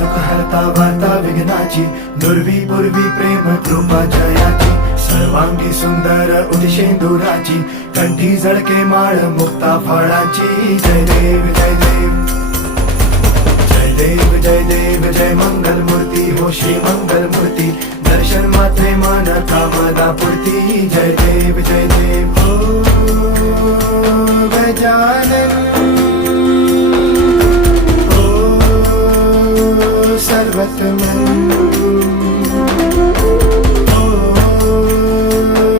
दुःख हरता वार्ता विघ्नाची, दुर्वी पूर्वी प्रेम कृपा जयाची, सर्वांगी सुंदर उदिशेंदुराची, कंठी झळके माळ मुक्ता फळाची. जय देव जय देव जय देव जय देव जय मंगल मूर्ती हो श्री मंगल मूर्ती, दर्शन मात्रे मन कामदा पूर्ती. जय देव जय देव ओ गजानन ओ सर्वतमन.